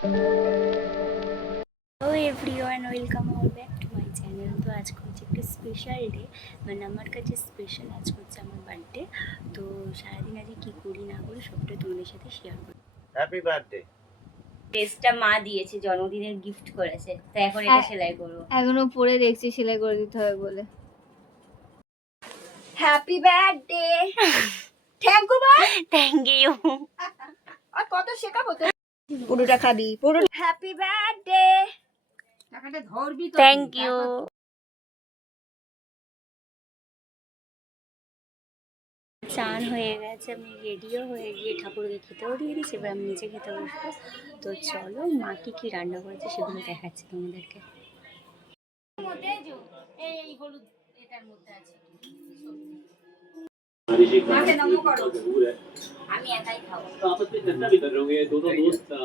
Hello everyone welcome all back to my channel তো আজকে হচ্ছে একটা স্পেশাল ডে মানে আমার কাছে স্পেশাল আজকে হচ্ছে আমার বার্থডে তো সারাদিন আজকে কী করি না করি সবটা তোমাদের সাথে শেয়ার করি হ্যাপি বার্থডে ড্রেসটা মা দিয়েছে জন্মদিনের গিফট করেছে। তো এখন এটা হ্যাঁ। সেলাই করব। এখনও পরে দেখছি সেলাই করে দিতে হবে বলে। হ্যাপি বার্থডে থ্যাংক ইউ মা। থ্যাংক ইউ আর কত শেখাবো তো পুরোটা খাবি পুরো হ্যাপি বার্থডে টাকাটা ধরবি তো থ্যাংক ইউ চান হয়ে গেছে আমি রেডিও হয়ে গিয়ে ঠাকুরকে খেতেও দিয়ে দিচ্ছি এবার আমি নিজে খেতে বসবো। তো চলো মা কি কি রান্না করেছে সেগুলো দেখাচ্ছি তোমাদেরকে। এই হলুদ এটার মধ্যে আছে। মাকে নম করো আমি একাই খাবো तो आपस में चर्चा भी कर रहे होंगे दोनों दोस्त अ,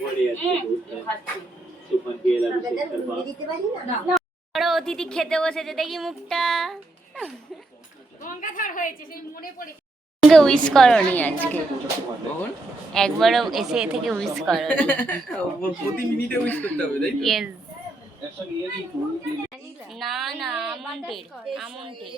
बड़े अच्छे दोस्त हैं सुमन के अभिषेक शर्मा বড় অতিথি খেতে বসেছে দেখি মুখটা গঙ্গাধর হয়েছে সেই মনে পড়ে উইশ করনি আজকে একবারও এসে এ থেকে উইশ করনি প্রতি মিনিটে উইশ করতে হবে তাই তো? Yes. না না আমন্ডের আমন্ডের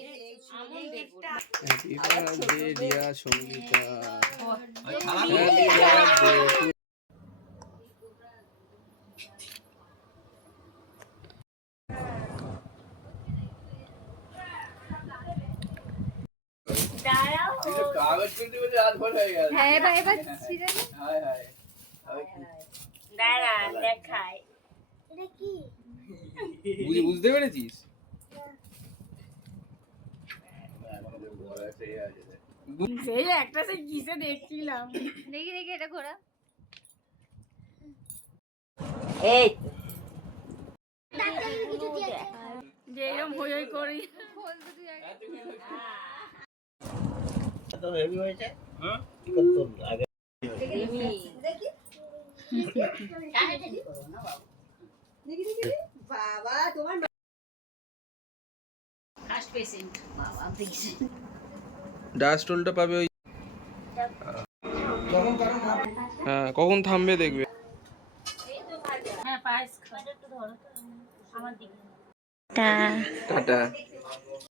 হয়ে এবার এবার দাঁড়া দেখাই। বুঝে বুঝতে পেরেছিস? সেই একটা সেই কিসে দেখছিলাম। দেখি দেখি এটা ঘোরা। এই। যে এরকম হই হই করি। তো হেভি ফার্স্ট পেশেন্ট বাবা। পেশেন্ট টোলটা পাবে ওই হ্যাঁ কখন থামবে দেখবে। হ্যাঁ পায়েস একটু ধরো। তো আমার দিকে। টাটা।